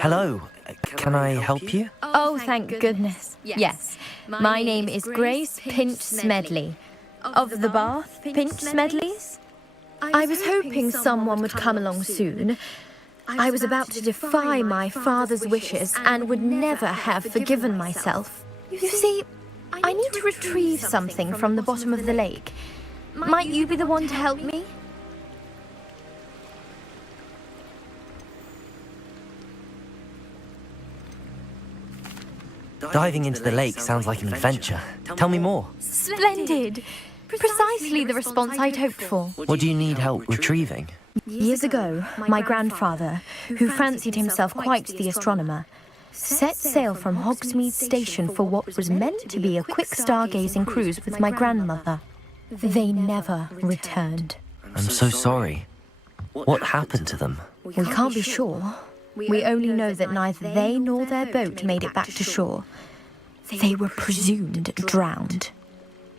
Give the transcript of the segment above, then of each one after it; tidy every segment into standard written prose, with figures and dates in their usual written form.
Hello. Can I help you? Oh, thank goodness. Yes. My name is Grace Pinch Smedley. Of the Bath Pinch Smedleys? I was hoping someone would come along soon. I was about to defy my father's wishes and would never have forgiven myself. You see, I need to retrieve something from the bottom of the lake. Might you be the one to help me? Diving into the lake sounds like an adventure. Tell me more. Splendid! Precisely the response I'd hoped for. What do you need help retrieving? Years ago, my grandfather, who fancied himself quite the astronomer, set sail from Hogsmeade Station for what was meant to be a quick stargazing cruise with my grandmother. They never returned. I'm so sorry. What happened to them? We can't be sure. We only know that neither they nor their boat made it back to shore. They were presumed drowned.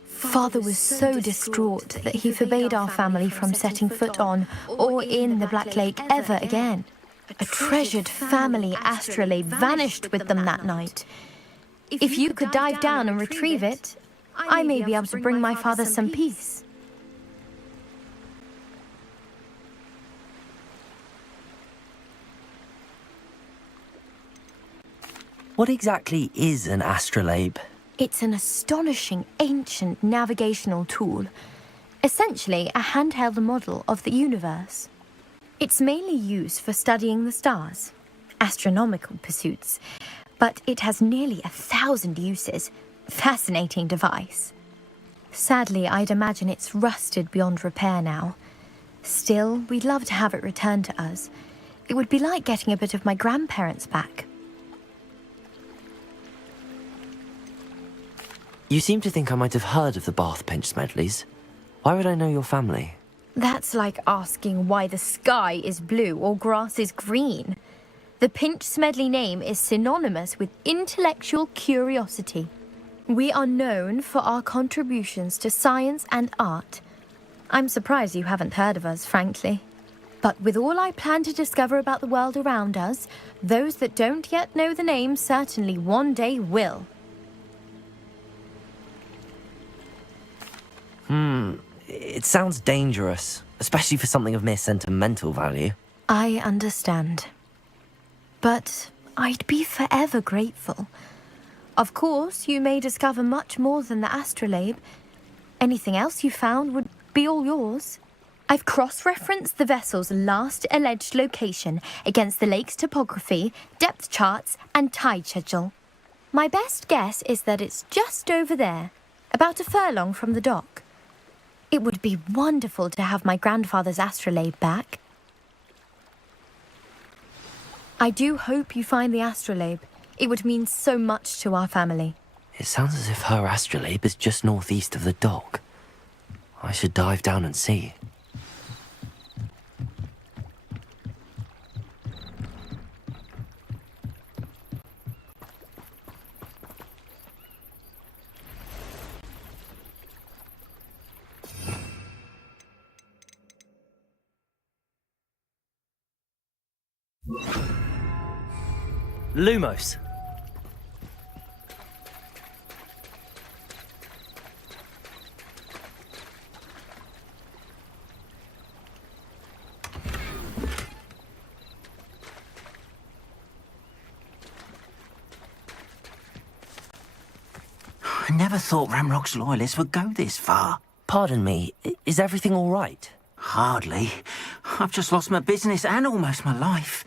Father was so distraught that he forbade our family from setting foot on or in the Black Lake ever again. A treasured family astrolabe vanished with them that night. If you could dive down and retrieve it, I may be able to bring my father some peace. What exactly is an astrolabe? It's an astonishing ancient navigational tool, essentially a handheld model of the universe. It's mainly used for studying the stars, astronomical pursuits, but it has nearly 1,000 uses. Fascinating device. Sadly, I'd imagine it's rusted beyond repair now. Still, we'd love to have it returned to us. It would be like getting a bit of my grandparents back. You seem to think I might have heard of the Bath Pinch Smedleys. Why would I know your family? That's like asking why the sky is blue or grass is green. The Pinch Smedley name is synonymous with intellectual curiosity. We are known for our contributions to science and art. I'm surprised you haven't heard of us, frankly. But with all I plan to discover about the world around us, those that don't yet know the name certainly one day will. It sounds dangerous, especially for something of mere sentimental value. I understand. But I'd be forever grateful. Of course, you may discover much more than the astrolabe. Anything else you found would be all yours. I've cross-referenced the vessel's last alleged location against the lake's topography, depth charts, and tide schedule. My best guess is that it's just over there, about a furlong from the dock. It would be wonderful to have my grandfather's astrolabe back. I do hope you find the astrolabe. It would mean so much to our family. It sounds as if her astrolabe is just northeast of the dock. I should dive down and see. Lumos. I never thought Ramrock's loyalists would go this far. Pardon me, is everything all right? Hardly. I've just lost my business and almost my life.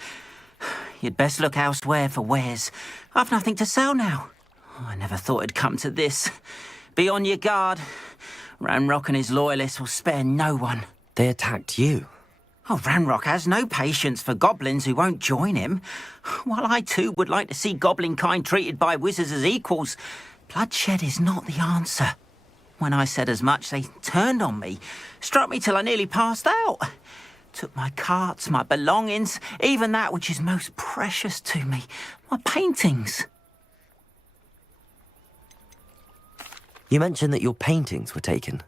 You'd best look elsewhere for wares. I've nothing to sell now. I never thought it'd come to this. Be on your guard. Ramrock and his loyalists will spare no one. They attacked you. Oh, Ramrock has no patience for goblins who won't join him. While I too would like to see goblin kind treated by wizards as equals, bloodshed is not the answer. When I said as much, they turned on me, struck me till I nearly passed out. Took my carts, my belongings, even that which is most precious to me, my paintings. You mentioned that your paintings were taken.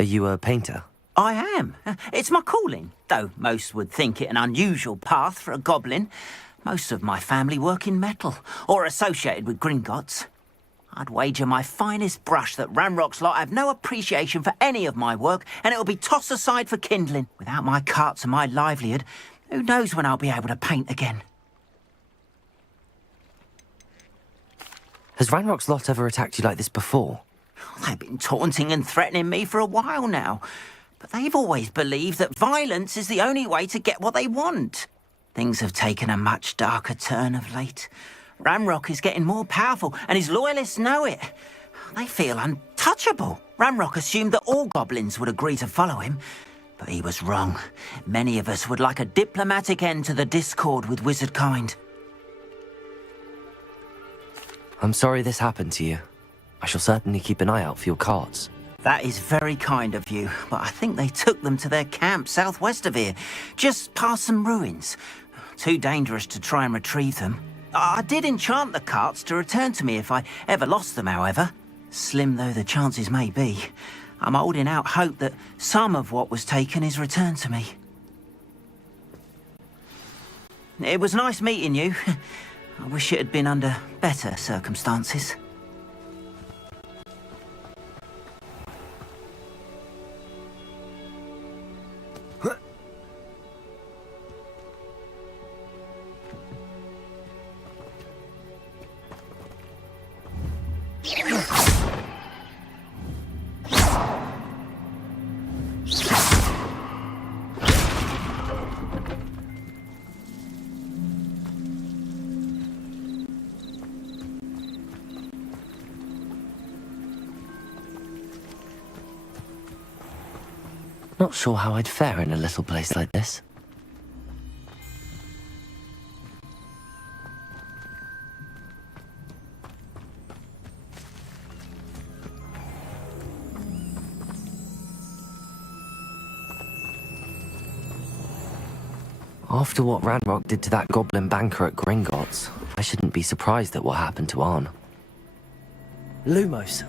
Are you a painter? I am. It's my calling, though most would think it an unusual path for a goblin. Most of my family work in metal, or associated with Gringotts. I'd wager my finest brush that Ranrock's lot have no appreciation for any of my work, and it'll be tossed aside for kindling. Without my carts and my livelihood, who knows when I'll be able to paint again? Has Ranrock's lot ever attacked you like this before? They've been taunting and threatening me for a while now, but they've always believed that violence is the only way to get what they want. Things have taken a much darker turn of late. Ranrock is getting more powerful, and his loyalists know it. They feel untouchable. Ranrock assumed that all goblins would agree to follow him, but he was wrong. Many of us would like a diplomatic end to the discord with wizard kind. I'm sorry this happened to you. I shall certainly keep an eye out for your carts. That is very kind of you, but I think they took them to their camp southwest of here, just past some ruins. Too dangerous to try and retrieve them. I did enchant the carts to return to me if I ever lost them, however. Slim though the chances may be, I'm holding out hope that some of what was taken is returned to me. It was nice meeting you. I wish it had been under better circumstances. Not sure how I'd fare in a little place like this. After what Ranrock did to that goblin banker at Gringotts, I shouldn't be surprised at what happened to Arn. Lumos.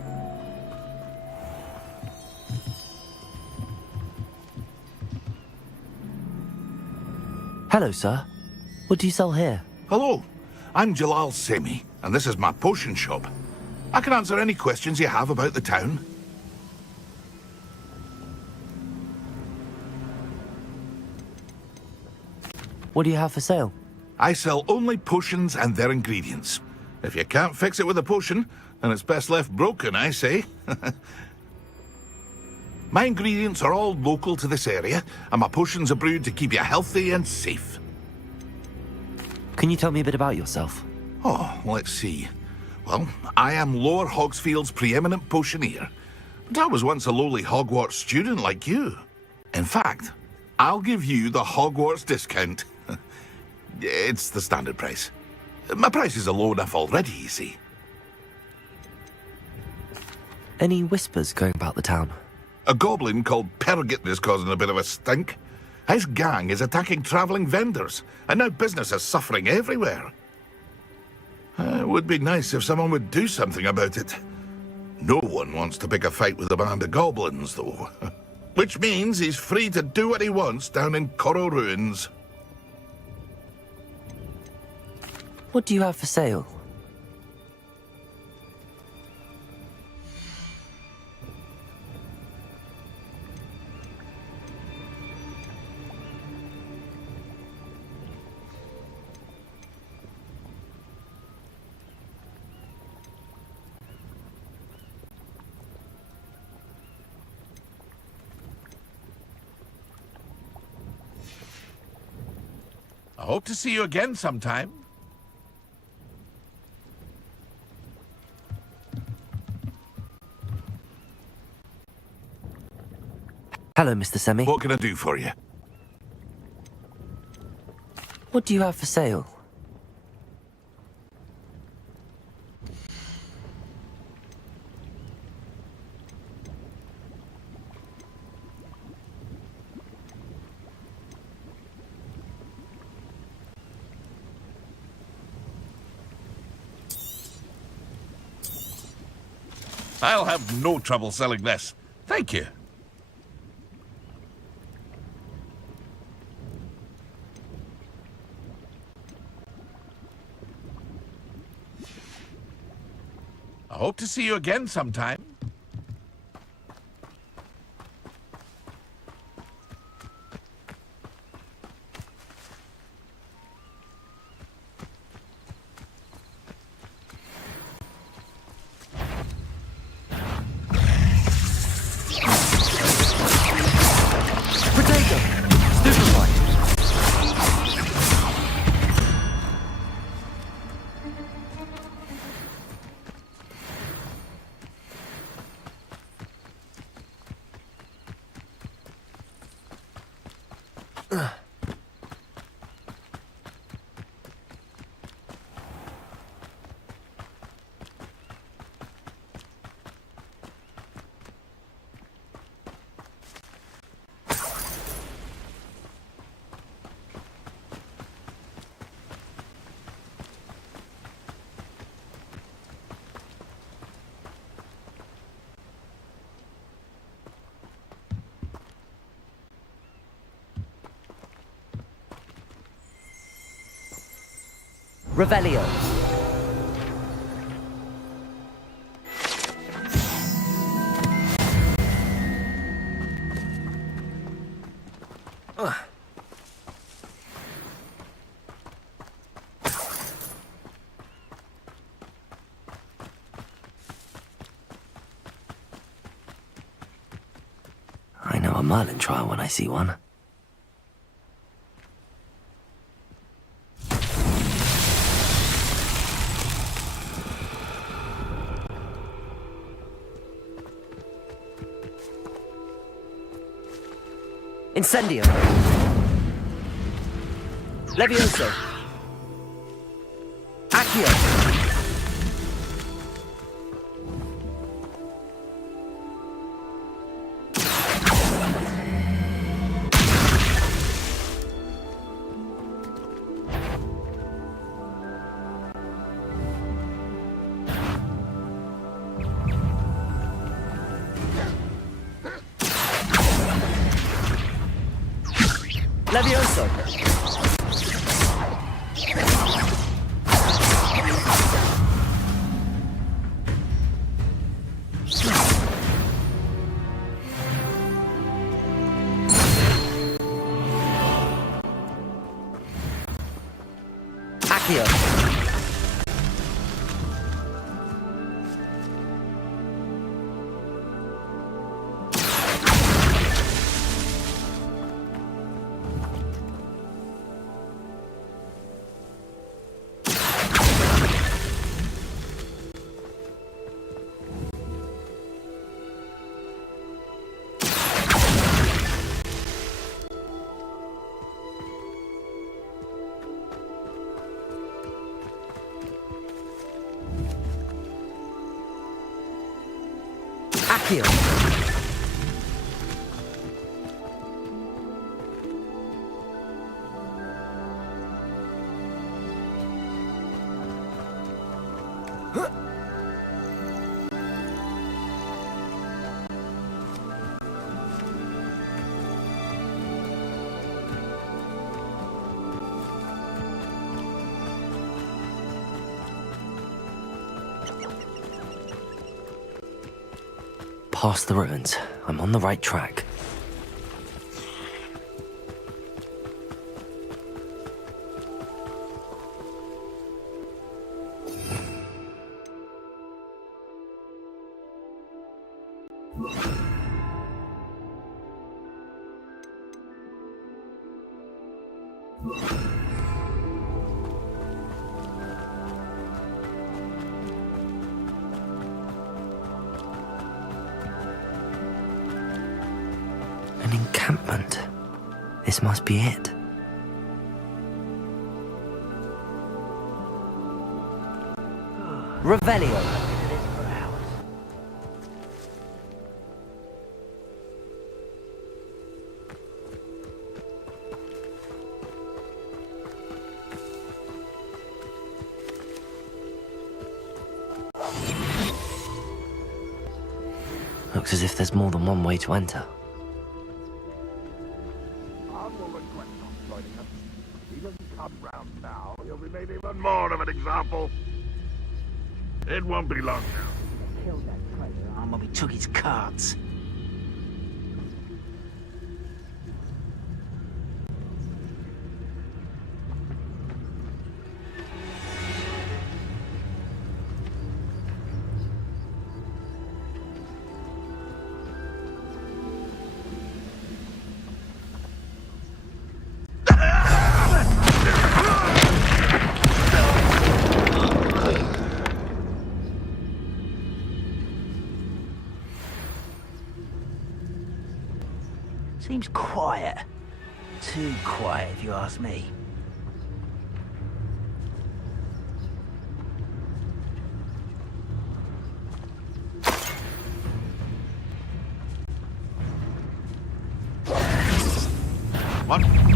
Hello, sir. What do you sell here? Hello, I'm Jalal Semi, and this is my potion shop. I can answer any questions you have about the town. What do you have for sale? I sell only potions and their ingredients. If you can't fix it with a potion, then it's best left broken, I say. My ingredients are all local to this area, and my potions are brewed to keep you healthy and safe. Can you tell me a bit about yourself? Oh, let's see. Well, I am Lower Hogsfield's preeminent potioneer, but I was once a lowly Hogwarts student like you. In fact, I'll give you the Hogwarts discount. It's the standard price. My prices are low enough already, you see. Any whispers going about the town? A goblin called Pergit is causing a bit of a stink. His gang is attacking travelling vendors, and now business is suffering everywhere. It would be nice if someone would do something about it. No one wants to pick a fight with a band of goblins, though. Which means he's free to do what he wants down in Coral Ruins. What do you have for sale? I hope to see you again sometime. Hello, Mr. Semi. What can I do for you? What do you have for sale? I'll have no trouble selling this. Thank you. I hope to see you again sometime. Potato! Stupefy! Revelio. I know a Merlin trial when I see one. Incendio. Levioso. Accio. Levioso. Accio. Accio. Past the ruins. I'm on the right track. An encampment. This must be it. Revelio. Looks as if there's more than one way to enter. He doesn't come round now, he'll be made even more of an example. It won't be long now. Killed that traitor arm when we took his carts. Seems quiet. Too quiet, if you ask me.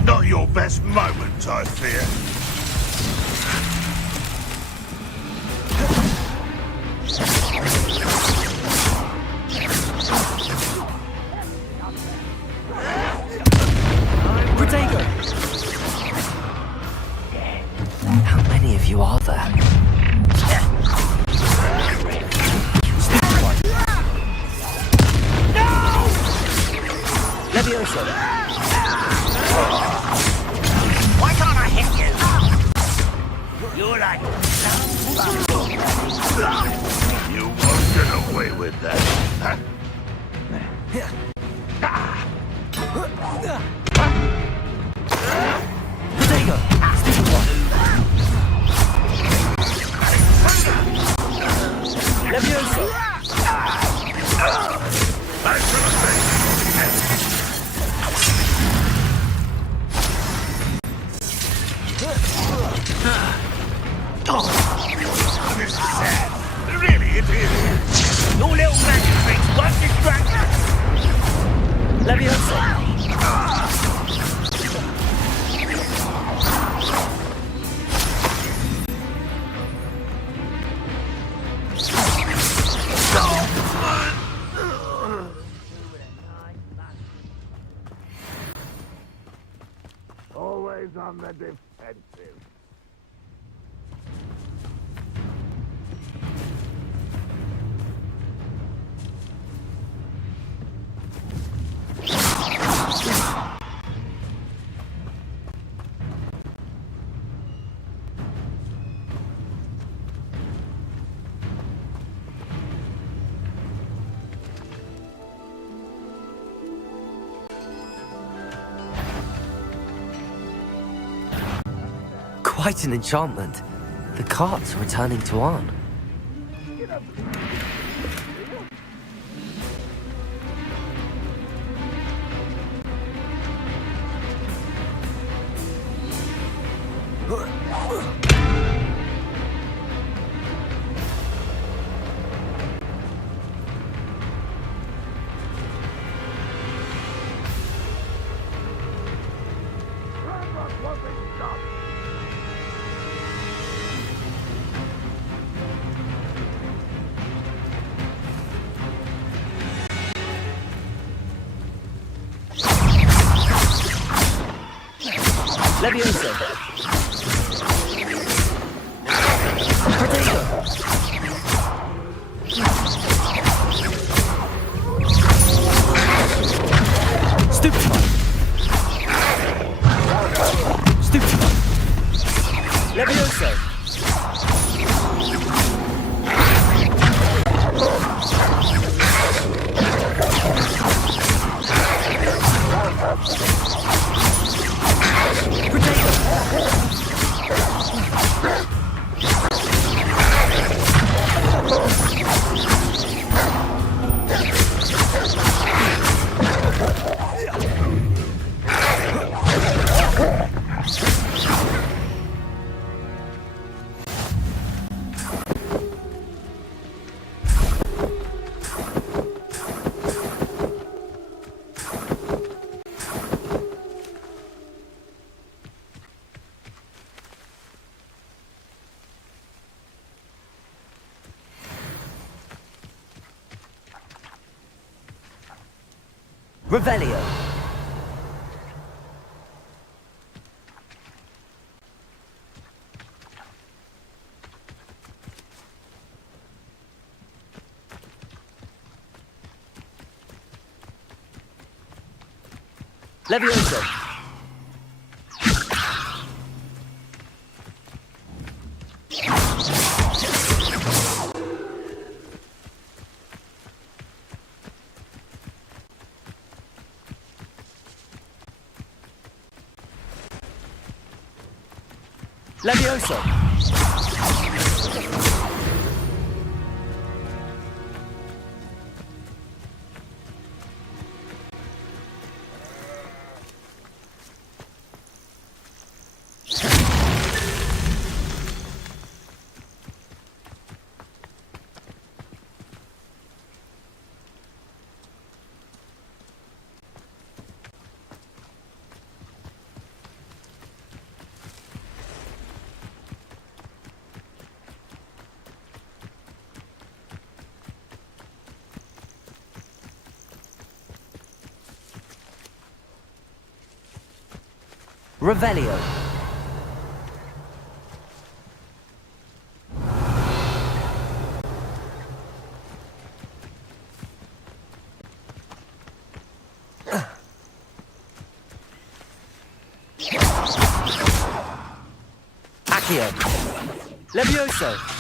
Not your best moment, I fear. How many of you are there? Levioso! Why can't I hit you? You're like... You won't get away with that. Huh? Protego! Stupid one! Levioso! This is sad. Really, it is. Your little magic tricks won't distract us! Levioso! Always on the defensive. Quite an enchantment. The carts are returning to Arn. Levioso! Protego! Stupid one! Stupid one! Levioso! Revelio! Levioso! Levioso! Revelio. Accio. Levioso.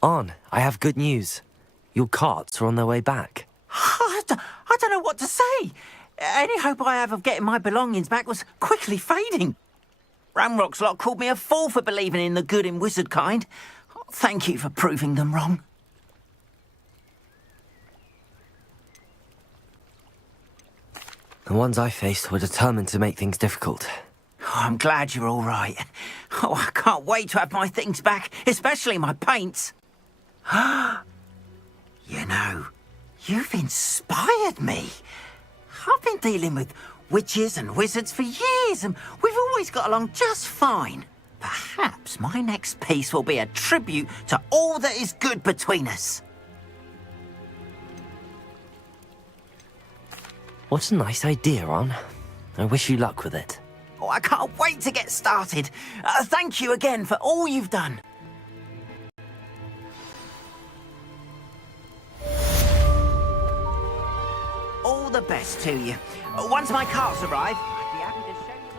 On, I have good news. Your carts are on their way back. I don't know what to say. Any hope I have of getting my belongings back was quickly fading. Ramrock's lot called me a fool for believing in the good in wizard kind. Thank you for proving them wrong. The ones I faced were determined to make things difficult. Oh, I'm glad you're all right. Oh, I can't wait to have my things back, especially my paints. You know, you've inspired me. I've been dealing with witches and wizards for years, and we've always got along just fine. Perhaps my next piece will be a tribute to all that is good between us. What a nice idea, On. I wish you luck with it. Oh, I can't wait to get started. Thank you again for all you've done. All the best to you. Once my carts arrive, I'd be happy to show you my...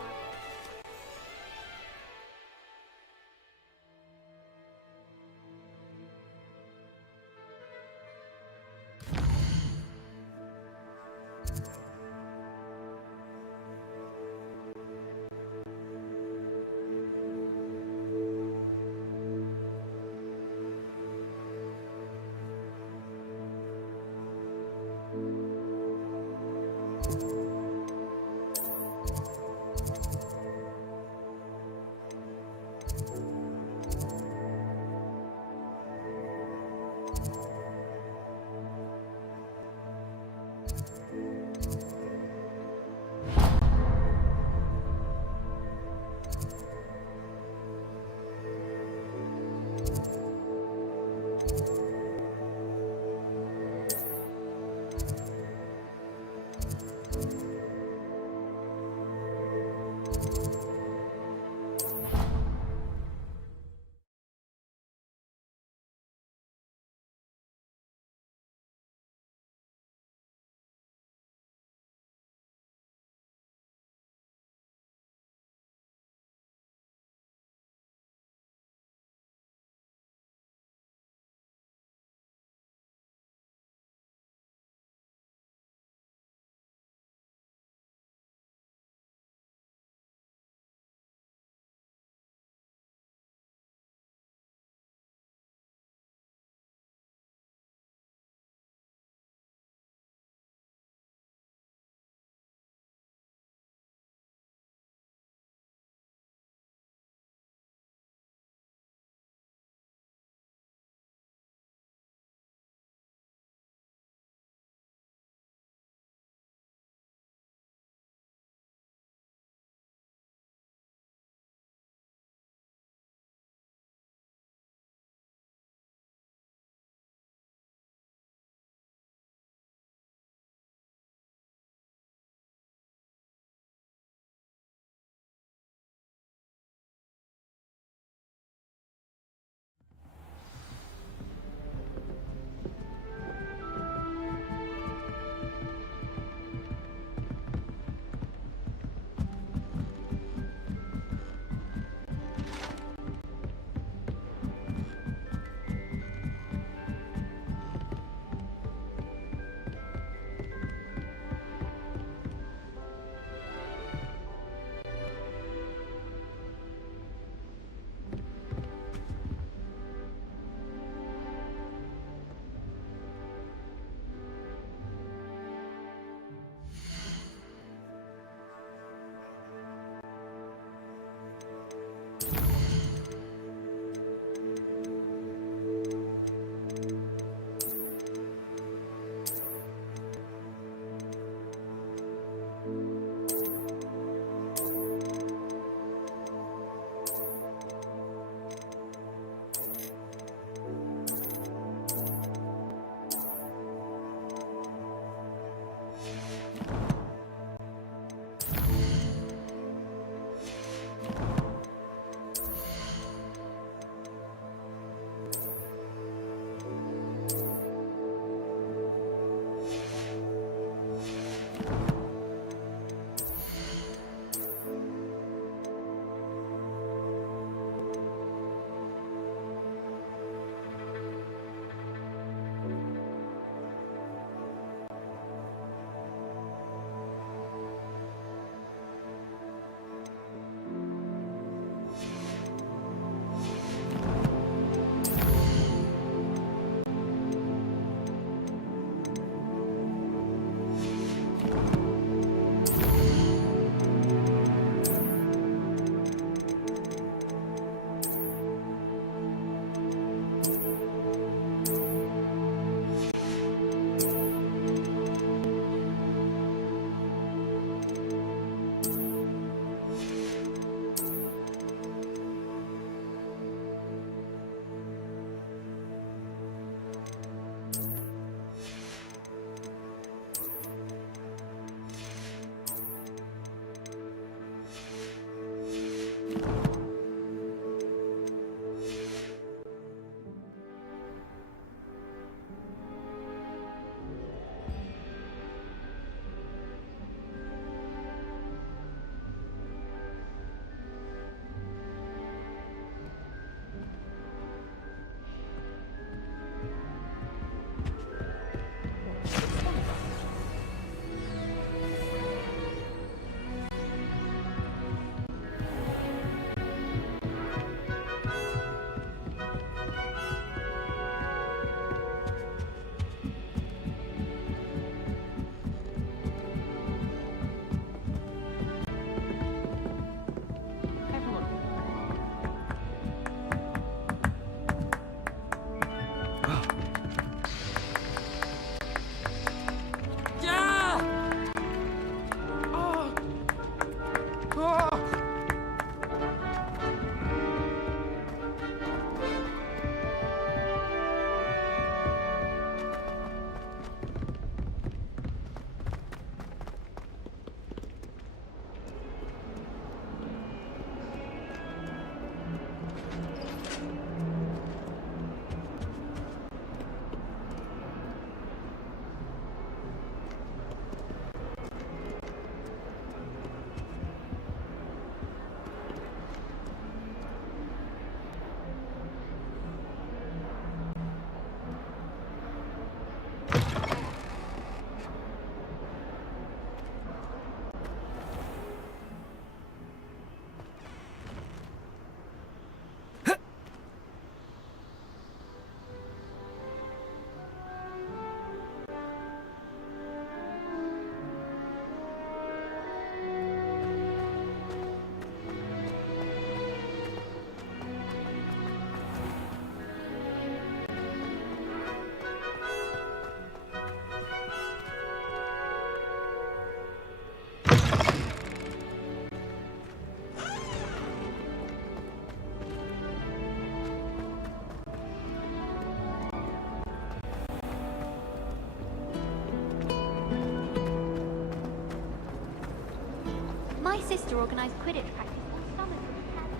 sister organised Quidditch practice all summer for the cabin.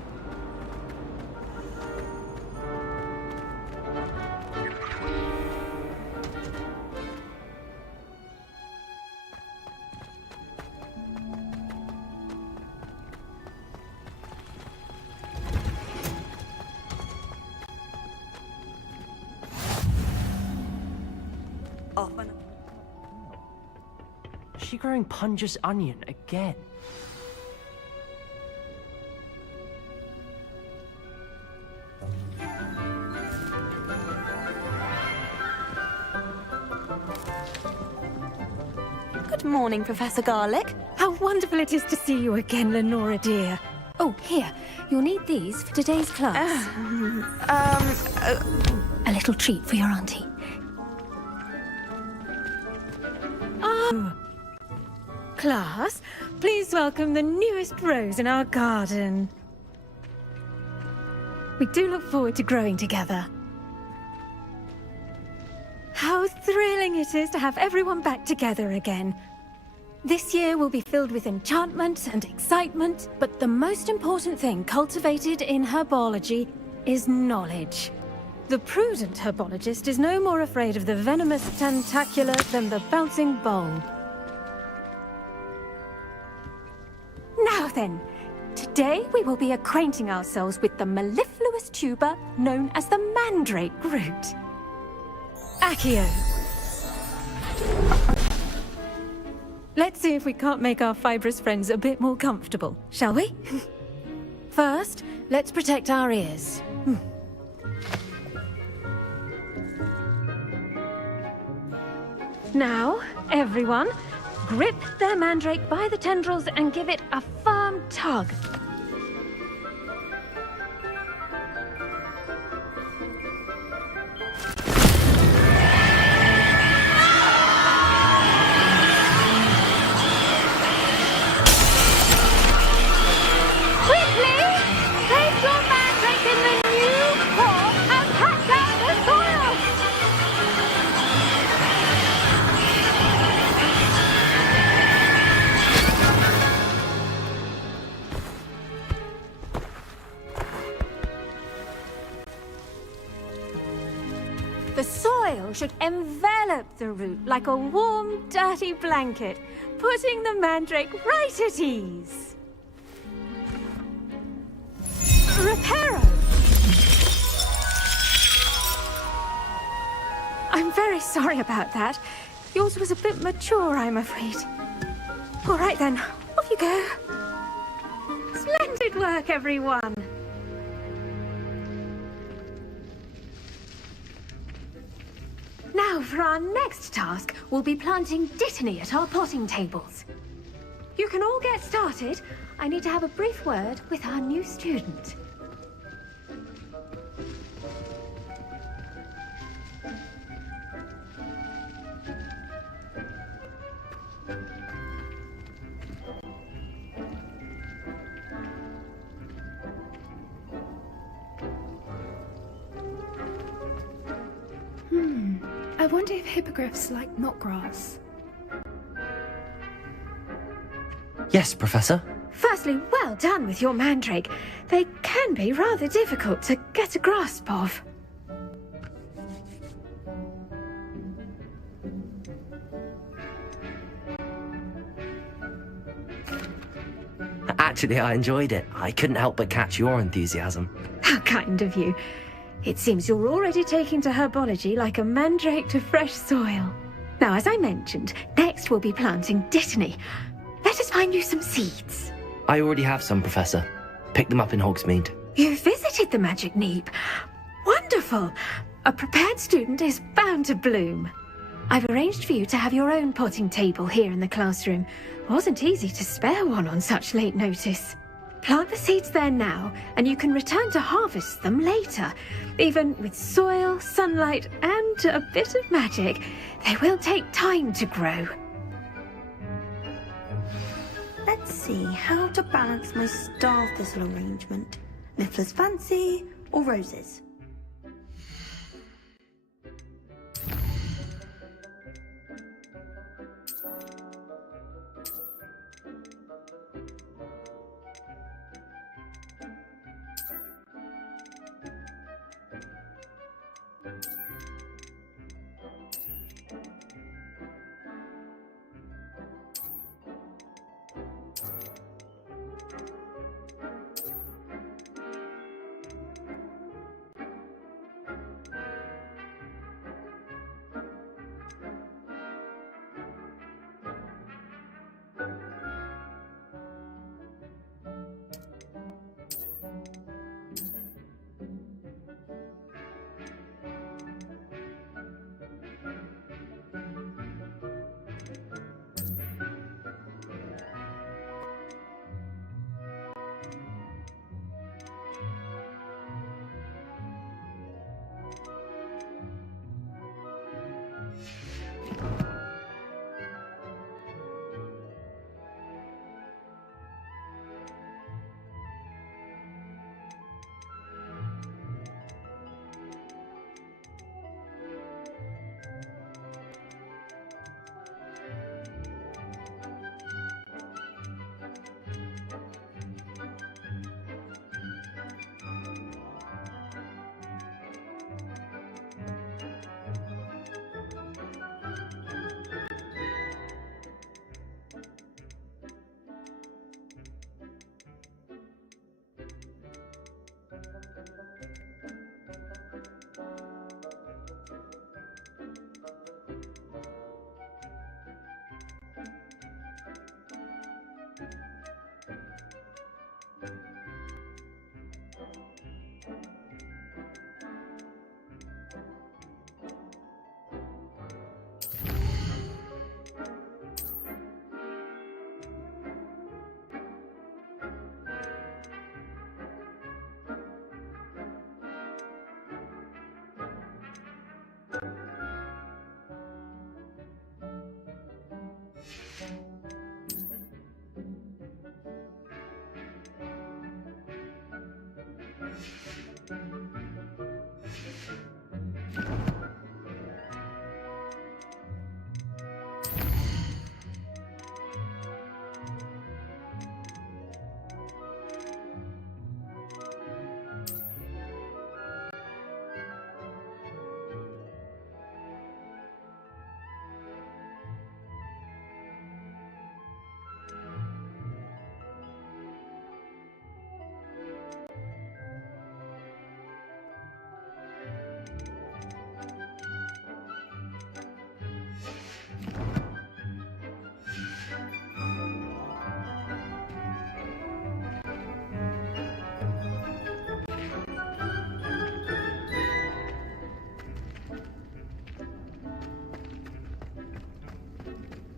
Is she growing Punja's onion again? Good morning, Professor Garlick. How wonderful it is to see you again, Lenora dear. Oh, here, you'll need these for today's class. A little treat for your auntie. Class, please welcome the newest rose in our garden. We do look forward to growing together. How thrilling it is to have everyone back together again. This year will be filled with enchantment and excitement, but the most important thing cultivated in herbology is knowledge. The prudent herbologist is no more afraid of the venomous tentacula than the bouncing bulb. Now then, today we will be acquainting ourselves with the mellifluous tuber known as the mandrake root. Accio. Let's see if we can't make our fibrous friends a bit more comfortable, shall we? First, let's protect our ears. Now, everyone, grip their mandrake by the tendrils and give it a firm tug. Quickly! Place your mandrake in the new pot and pat down the soil! The soil should envelop the root like a warm, dirty blanket, putting the mandrake right at ease. Reparo! I'm very sorry about that. Yours was a bit mature, I'm afraid. All right then, off you go. Splendid work, everyone. Now, for our next task, we'll be planting Dittany at our potting tables. You can all get started. I need to have a brief word with our new student. I wonder if hippogriffs like knotgrass. Yes, Professor. Firstly, well done with your mandrake. They can be rather difficult to get a grasp of. Actually, I enjoyed it. I couldn't help but catch your enthusiasm. How kind of you. It seems you're already taking to herbology like a mandrake to fresh soil. Now, as I mentioned, next we'll be planting Dittany. Let us find you some seeds. I already have some, Professor. Picked them up in Hogsmeade. You visited the Magic Neep. Wonderful! A prepared student is bound to bloom. I've arranged for you to have your own potting table here in the classroom. Wasn't easy to spare one on such late notice. Plant the seeds there now, and you can return to harvest them later. Even with soil, sunlight, and a bit of magic, they will take time to grow. Let's see how to balance my star thistle arrangement. Niffler's fancy or roses?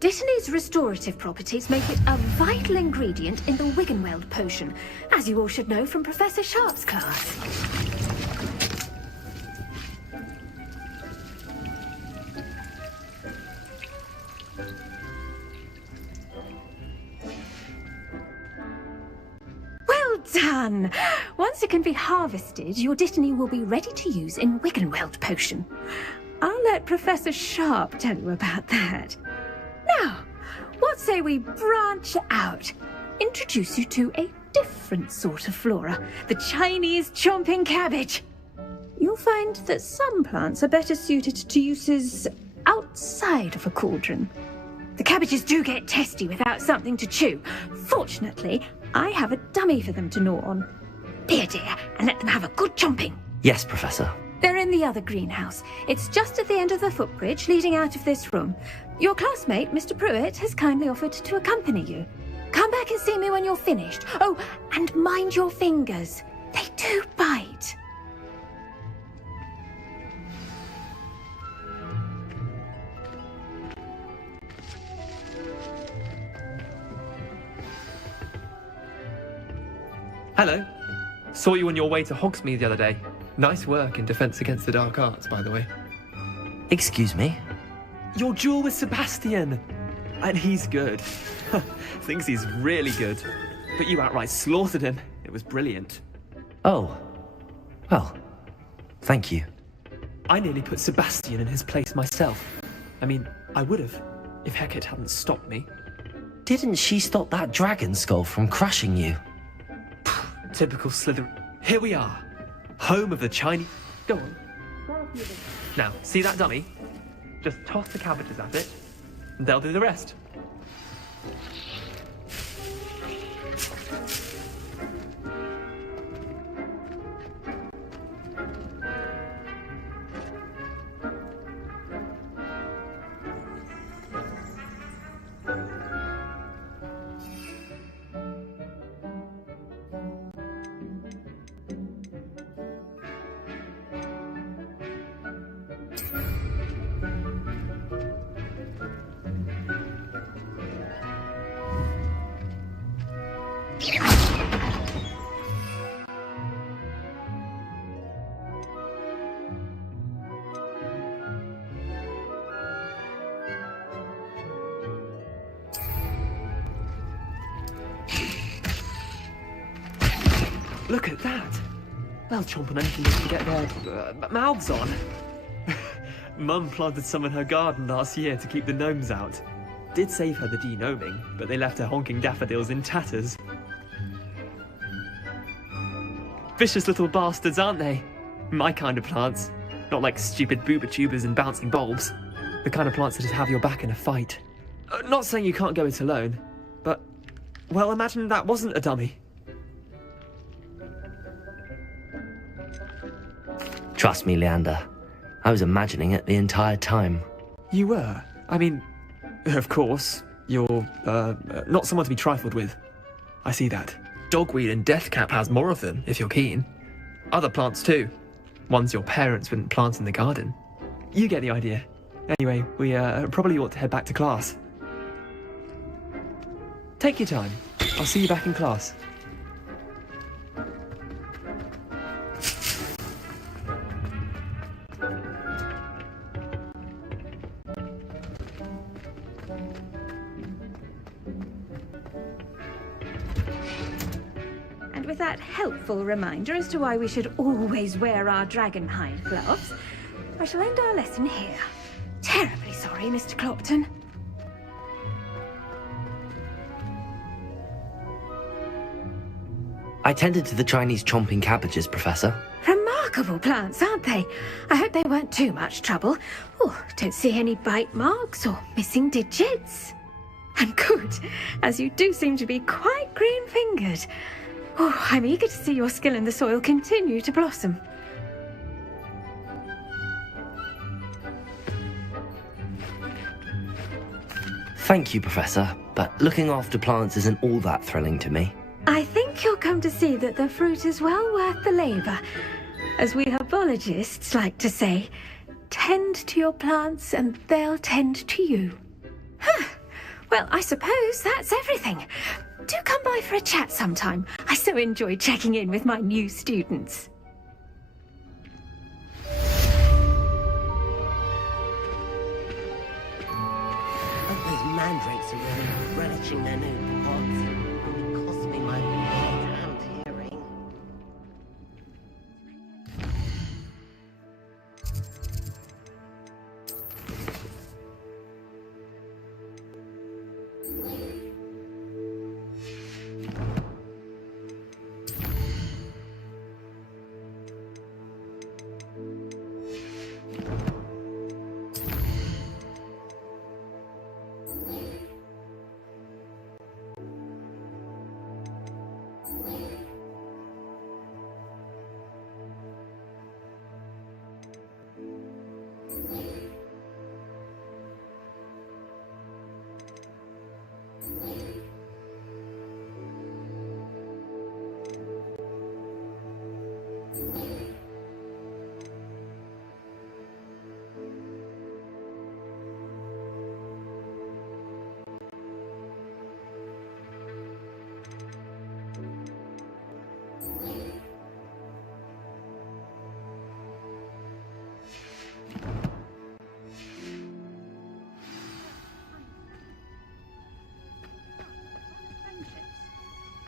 Dittany's restorative properties make it a vital ingredient in the Wiggenweld potion, as you all should know from Professor Sharp's class. Well done! Once it can be harvested, your Dittany will be ready to use in Wiggenweld potion. I'll let Professor Sharp tell you about that. Now, what say we branch out? Introduce you to a different sort of flora, the Chinese chomping cabbage. You'll find that some plants are better suited to uses outside of a cauldron. The cabbages do get testy without something to chew. Fortunately, I have a dummy for them to gnaw on. Here, dear, and let them have a good chomping. Yes, Professor. They're in the other greenhouse. It's just at the end of the footbridge leading out of this room. Your classmate, Mr. Pruitt, has kindly offered to accompany you. Come back and see me when you're finished. Oh, and mind your fingers. They do bite. Hello. Saw you on your way to Hogsmeade the other day. Nice work in Defense Against the Dark Arts, by the way. Excuse me? Your duel with Sebastian! And he's good. Thinks he's really good. But you outright slaughtered him. It was brilliant. Oh. Well, thank you. I nearly put Sebastian in his place myself. I mean, I would have, if Hecate hadn't stopped me. Didn't she stop that dragon skull from crushing you? Typical Slytherin. Here we are. Home of the Chinese... Go on. Now, see that dummy? Just toss the cabbages at it, and they'll do the rest. Look at that! They'll chomp on anything they can get their mouths on. Mum planted some in her garden last year to keep the gnomes out. Did save her the de-gnoming, but they left her honking daffodils in tatters. Vicious little bastards, aren't they? My kind of plants. Not like stupid booba tubers and bouncing bulbs. The kind of plants that just have your back in a fight. Not saying you can't go it alone, but... Well, imagine that wasn't a dummy. Trust me, Leander. I was imagining it the entire time. You were? I mean, of course, you're, not someone to be trifled with. I see that. Dogweed and deathcap has more of them, if you're keen. Other plants too. Ones your parents wouldn't plant in the garden. You get the idea. Anyway, we, probably ought to head back to class. Take your time. I'll see you back in class. with that helpful reminder as to why we should always wear our dragonhide gloves, I shall end our lesson here. Terribly sorry, Mr. Clopton. I tended to the Chinese chomping cabbages, Professor. Remarkable plants, aren't they? I hope they weren't too much trouble. Oh, don't see any bite marks or missing digits. And good, as you do seem to be quite green-fingered. Oh, I'm eager to see your skill in the soil continue to blossom. Thank you, Professor, but looking after plants isn't all that thrilling to me. I think you'll come to see that the fruit is well worth the labour. As we herbologists like to say, tend to your plants and they'll tend to you. Huh. Well, I suppose that's everything. Do come by for a chat sometime. I so enjoy checking in with my new students. Hope those mandrakes are really relishing their new pots. Only cost me my hand hearing.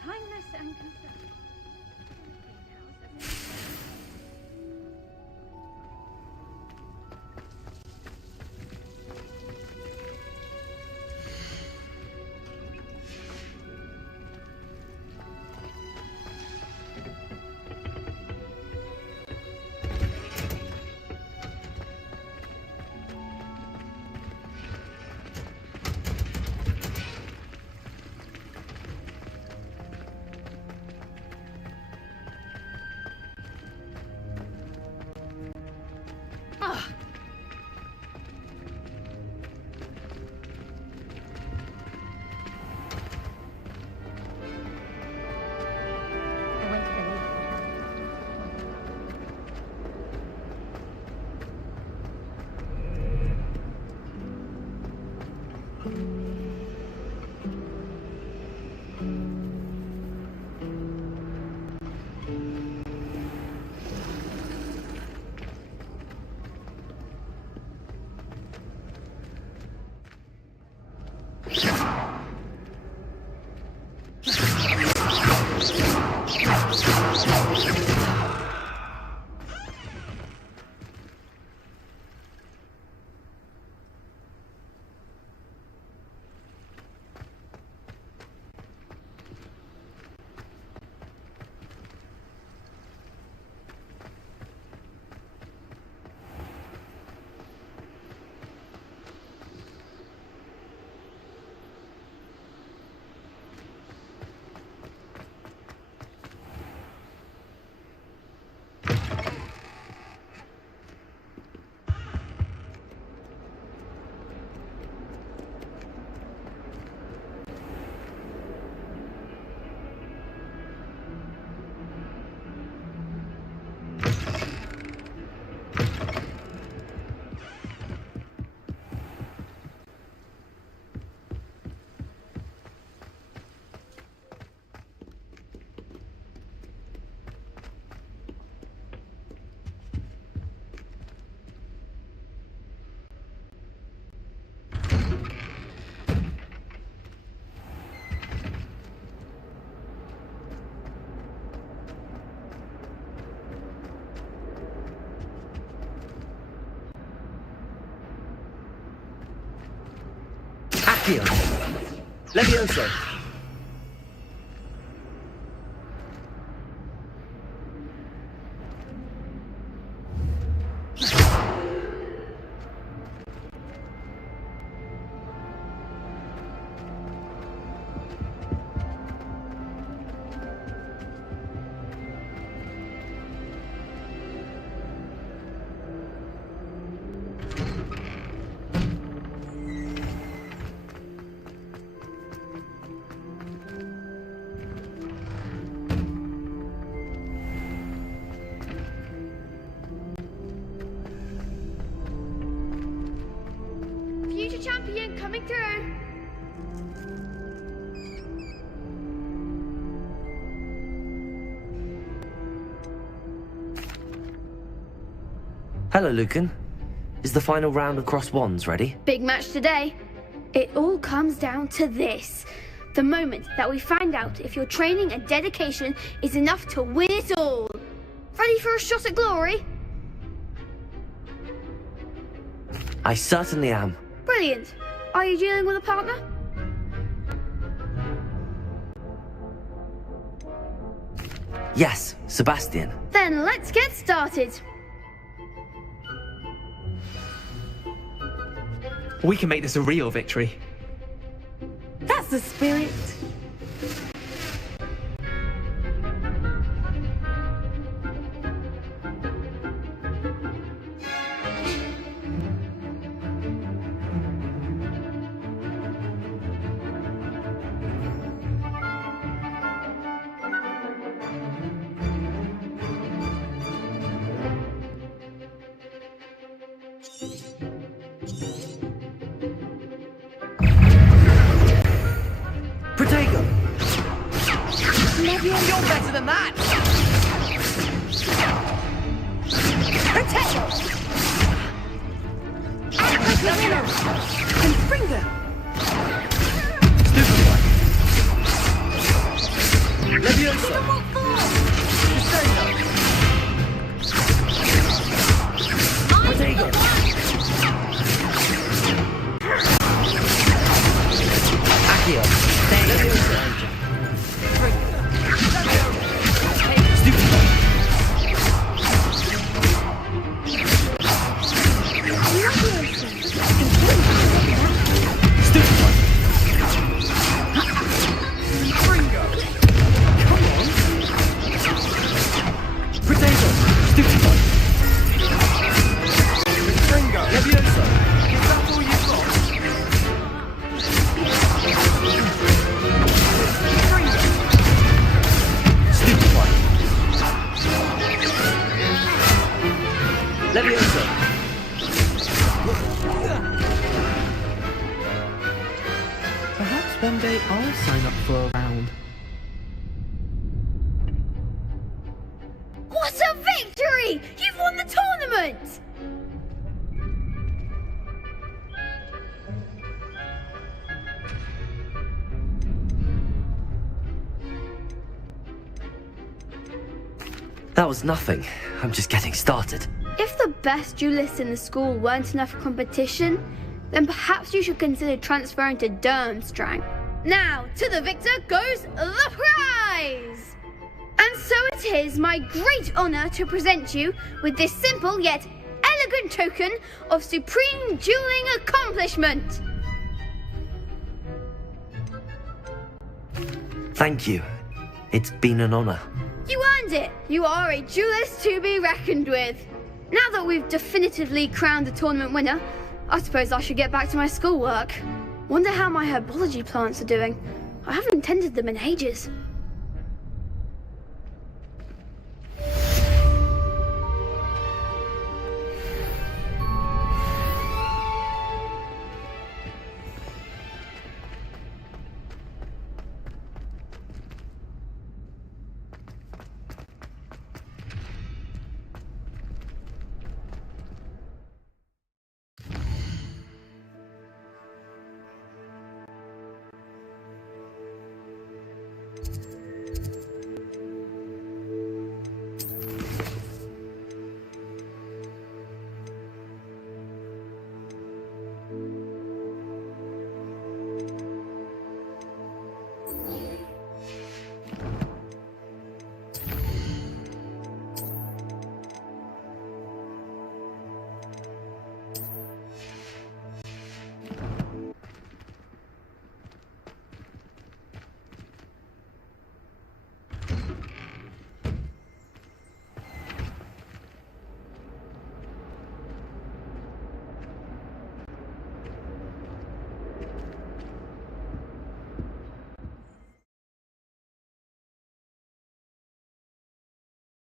Kindness and concern. Accio. Levioso. Future champion coming through. Hello, Lucan. Is the final round across wands ready? Big match today. It all comes down to this. The moment that we find out if your training and dedication is enough to win it all. Ready for a shot at glory? I certainly am. Brilliant. Are you dealing with a partner? Yes, Sebastian. Then let's get started. We can make this a real victory. That's the spirit. Protego! You're better than that! Protego! Confringo! Levioso! Protego! Accio! Levioso! Perhaps one day I'll sign up for a round. What a victory! You've won the tournament! That was nothing. I'm just getting started. If the best duelists in the school weren't enough for competition, then perhaps you should consider transferring to Durmstrang. Now, to the victor goes the prize! And so it is my great honour to present you with this simple yet elegant token of supreme dueling accomplishment. Thank you. It's been an honor. You earned it! You are a duelist to be reckoned with. Now that we've definitively crowned the tournament winner, I suppose I should get back to my schoolwork. Wonder how my herbology plants are doing. I haven't tended them in ages.